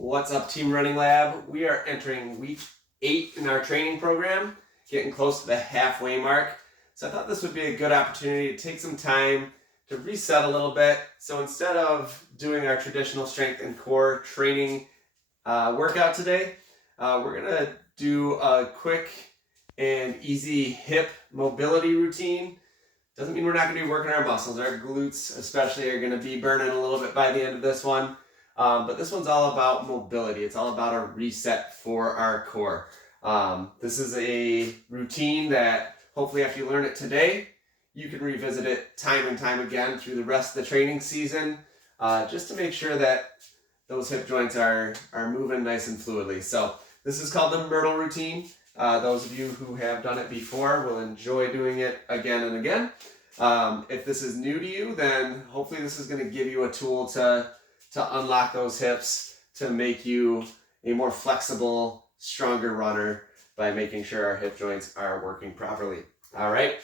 What's up, Team Running Lab? We are entering week 8 in our training program, getting close to the halfway mark. So I thought this would be a good opportunity to take some time to reset a little bit. So instead of doing our traditional strength and core training workout today, we're going to do a quick and easy hip mobility routine. Doesn't mean we're not going to be working our muscles. Our glutes especially are going to be burning a little bit by the end of this one. But this one's all about mobility. It's all about a reset for our core. This is a routine that hopefully after you learn it today, you can revisit it time and time again through the rest of the training season, just to make sure that those hip joints are moving nice and fluidly. So this is called the Myrtle routine. Those of you who have done it before will enjoy doing it again and again. If this is new to you, then hopefully this is going to give you a tool to unlock those hips, to make you a more flexible, stronger runner by making sure our hip joints are working properly. All right,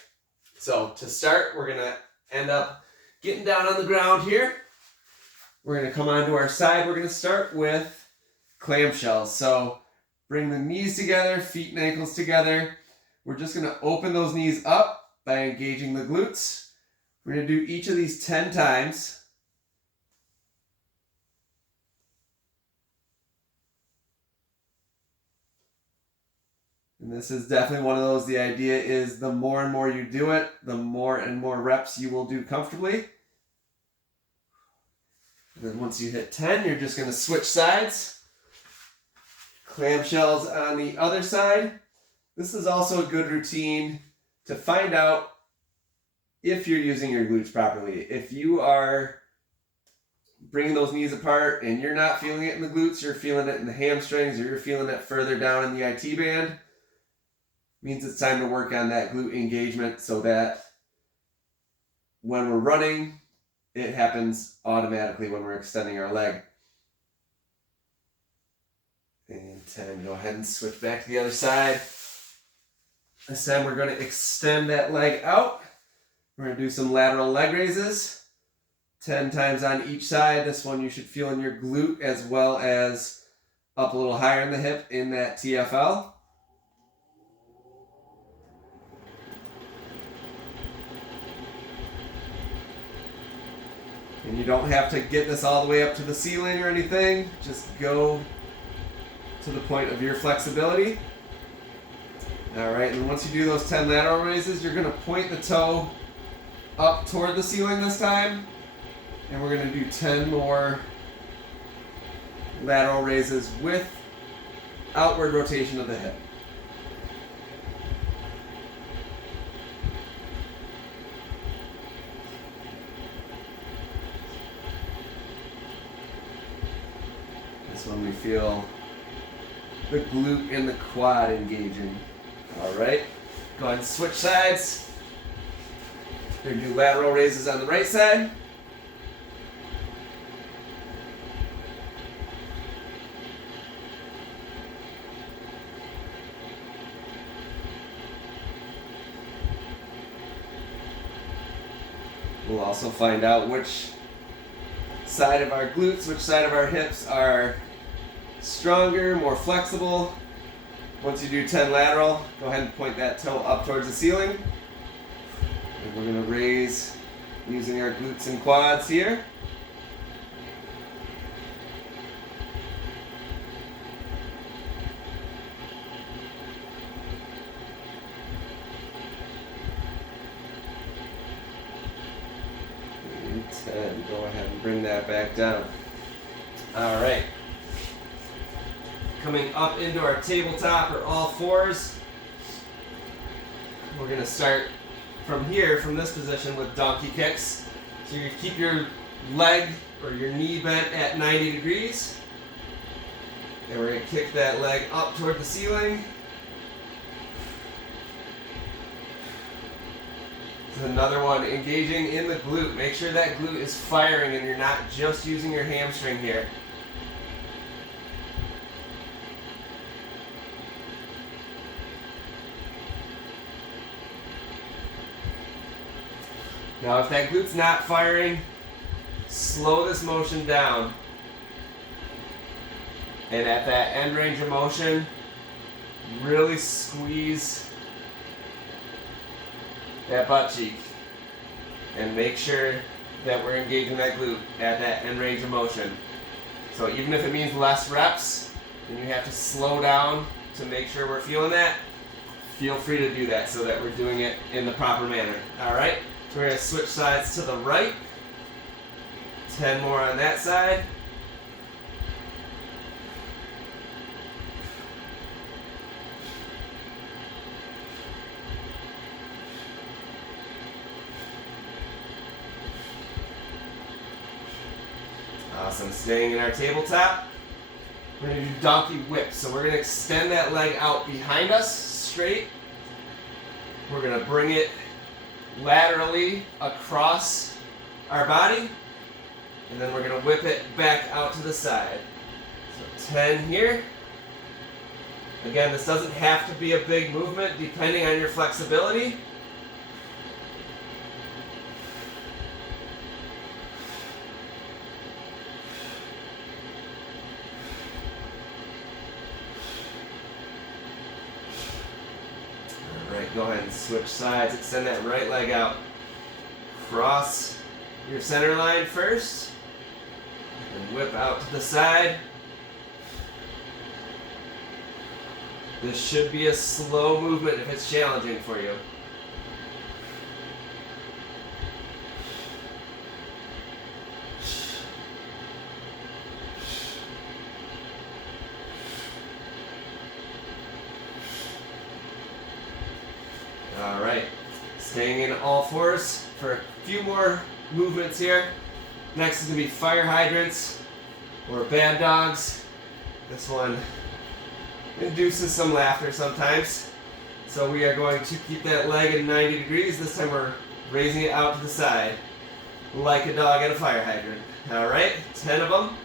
so to start, we're going to end up getting down on the ground here. We're going to come onto our side. We're going to start with clamshells. So bring the knees together, feet and ankles together. We're just going to open those knees up by engaging the glutes. We're going to do each of these 10 times. And this is definitely one of those, the idea is the more and more you do it, the more and more reps you will do comfortably. And then once you hit 10, you're just going to switch sides. Clamshells on the other side. This is also a good routine to find out if you're using your glutes properly. If you are bringing those knees apart and you're not feeling it in the glutes, you're feeling it in the hamstrings, or you're feeling it further down in the IT band, means it's time to work on that glute engagement so that when we're running, it happens automatically when we're extending our leg. And 10, go ahead and switch back to the other side. This time we're going to extend that leg out. We're going to do some lateral leg raises, 10 times on each side. This one you should feel in your glute as well as up a little higher in the hip in that TFL. And you don't have to get this all the way up to the ceiling or anything. Just go to the point of your flexibility. All right, and once you do those 10 lateral raises, you're going to point the toe up toward the ceiling this time. And we're going to do 10 more lateral raises with outward rotation of the hip. This one we feel the glute and the quad engaging. All right, go ahead and switch sides. We're going to do lateral raises on the right side. We'll also find out which side of our glutes, which side of our hips are stronger, more flexible. Once you do 10 lateral, go ahead and point that toe up towards the ceiling. And we're going to raise using our glutes and quads here. And 10, go ahead and bring that back down. All right. Coming up into our tabletop or all fours. We're going to start from here, from this position with donkey kicks. So you keep your leg or your knee bent at 90 degrees. And we're going to kick that leg up toward the ceiling. This is another one, engaging in the glute. Make sure that glute is firing and you're not just using your hamstring here. Now if that glute's not firing, slow this motion down. And at that end range of motion, really squeeze that butt cheek and make sure that we're engaging that glute at that end range of motion. So even if it means less reps and you have to slow down to make sure we're feeling that, feel free to do that so that we're doing it in the proper manner. All right, so we're going to switch sides to the right. 10 more on that side. Awesome, staying in our tabletop. We're going to do donkey whips. So we're going to extend that leg out behind us, straight. We're going to bring it laterally across our body. And then we're going to whip it back out to the side. So 10 here. Again, this doesn't have to be a big movement depending on your flexibility. Go ahead and switch sides. Extend that right leg out. Cross your center line first. And whip out to the side. This should be a slow movement if it's challenging for you. All right, staying in all fours for a few more movements here. Next is going to be fire hydrants or bad dogs. This one induces some laughter sometimes. So we are going to keep that leg at 90 degrees. This time we're raising it out to the side like a dog at a fire hydrant. All right, 10 of them.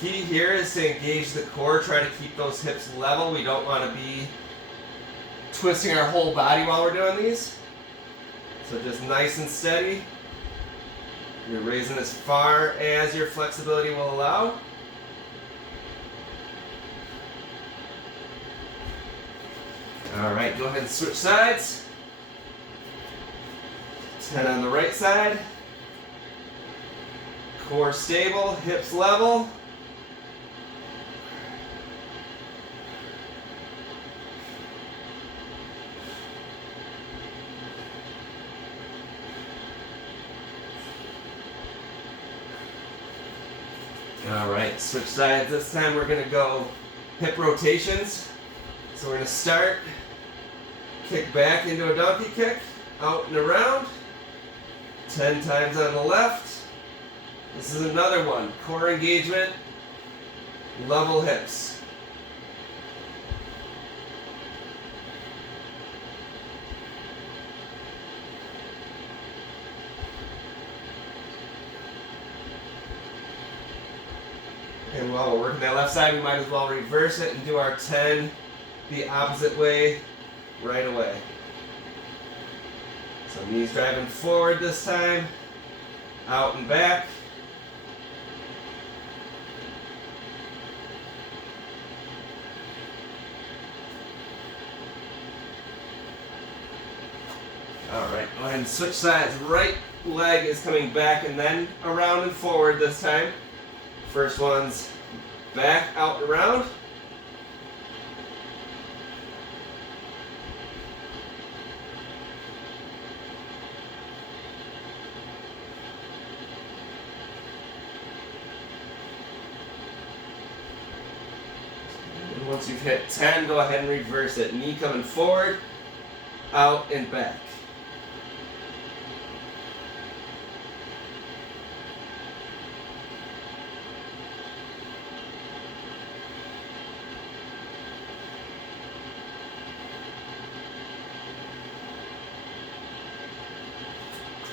Key here is to engage the core, try to keep those hips level. We don't want to be twisting our whole body while we're doing these. So just nice and steady. You're raising as far as your flexibility will allow. All right, go ahead and switch sides. 10 on the right side. Core stable, hips level. All right, switch sides. This time we're going to go hip rotations. So we're going to start, kick back into a donkey kick, out and around, 10 times on the left. This is another one, core engagement, level hips. And while we're working that left side, we might as well reverse it and do our 10 the opposite way right away. So knees driving forward this time, out and back. All right, go ahead and switch sides. Right leg is coming back and then around and forward this time. First one's back, out, and around. And once you've hit 10, go ahead and reverse it. Knee coming forward, out, and back.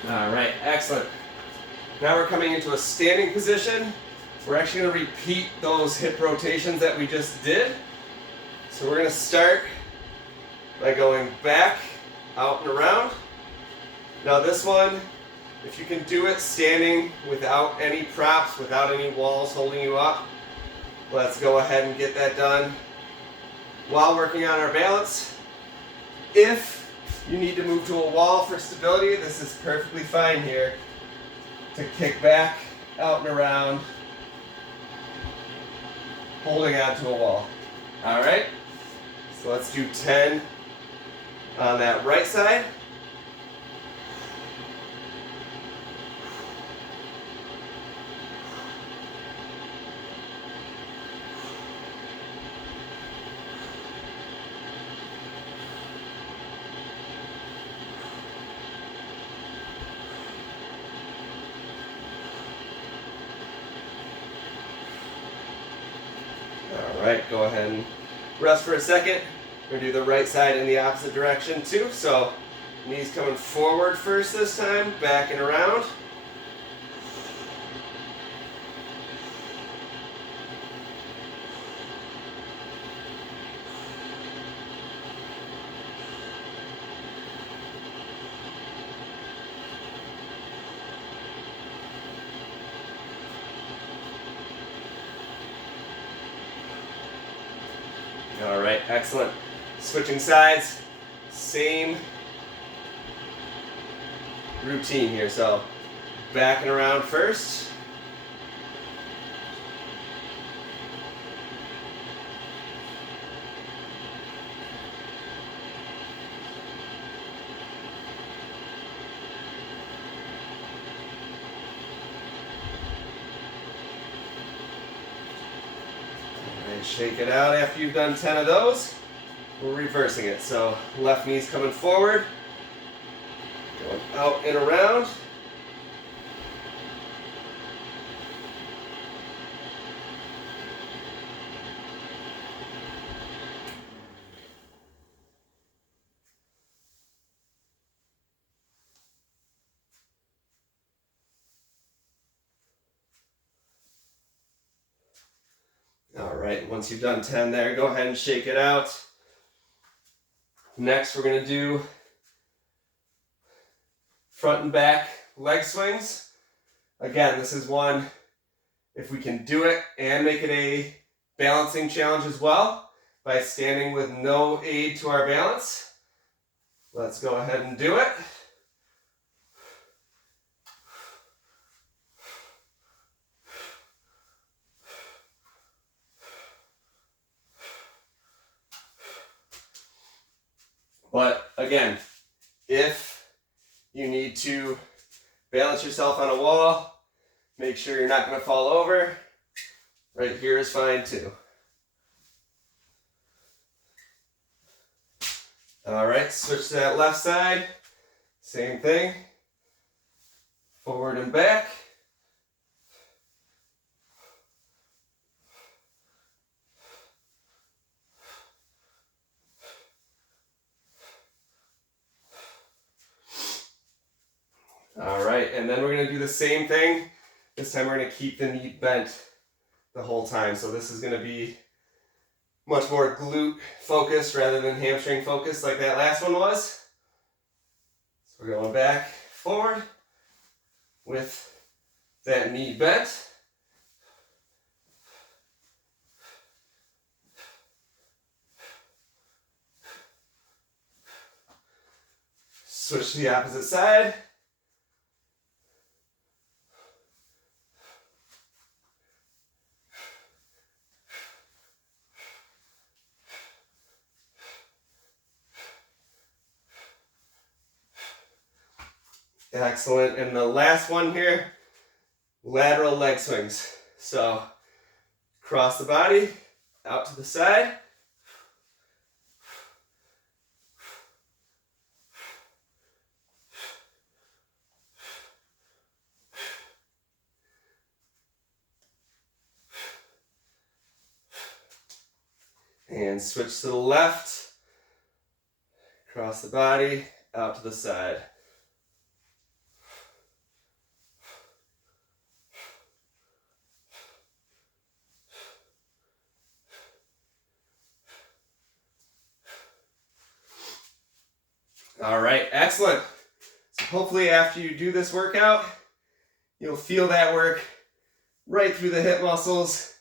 All right, excellent. Now we're coming into a standing position. We're actually going to repeat those hip rotations that we just did. So we're going to start by going back, out and around. Now this one If you can do it standing without any props, without any walls holding you up, let's go ahead and get that done while working on our balance. If you need to move to a wall for stability, this is perfectly fine here to kick back, out and around, holding onto a wall. All right, so let's do 10 on that right side. Alright, go ahead and rest for a second. We're going to do the right side in the opposite direction too. So knees coming forward first this time, back and around. All right, excellent. Switching sides, same routine here. So back and around first. Shake it out after you've done 10 of those. We're reversing it. So left knee's coming forward, going out and around. All right, once you've done 10 there, go ahead and shake it out. Next, we're going to do front and back leg swings. Again, this is one, if we can do it and make it a balancing challenge as well, by standing with no aid to our balance. Let's go ahead and do it. But again, if you need to balance yourself on a wall, make sure you're not going to fall over. Right here is fine too. All right, switch to that left side. Same thing. Forward and back. All right, and then we're going to do the same thing. This time we're going to keep the knee bent the whole time. So this is going to be much more glute focused rather than hamstring focused like that last one was. So we're going back, forward with that knee bent. Switch to the opposite side. Excellent. And the last one here, lateral leg swings. So cross the body, out to the side. And switch to the left, cross the body, out to the side. All right, excellent. So hopefully after you do this workout, you'll feel that work right through the hip muscles,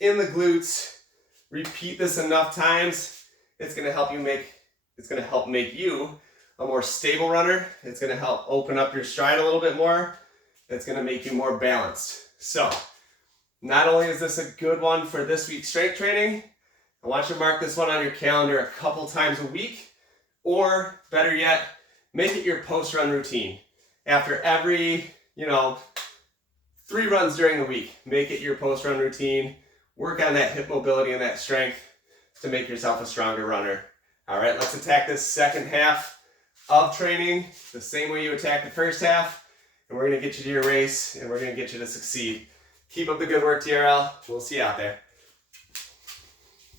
in the glutes. Repeat this enough times. It's going to help make you a more stable runner. It's going to help open up your stride a little bit more. It's going to make you more balanced. So, not only is this a good one for this week's strength training, I want you to mark this one on your calendar a couple times a week, or better yet, make it your post-run routine. After every, 3 runs during the week, make it your post-run routine. Work on that hip mobility and that strength to make yourself a stronger runner. All right, let's attack this second half of training the same way you attack the first half, and we're gonna get you to your race, and we're gonna get you to succeed. Keep up the good work, TRL. We'll see you out there.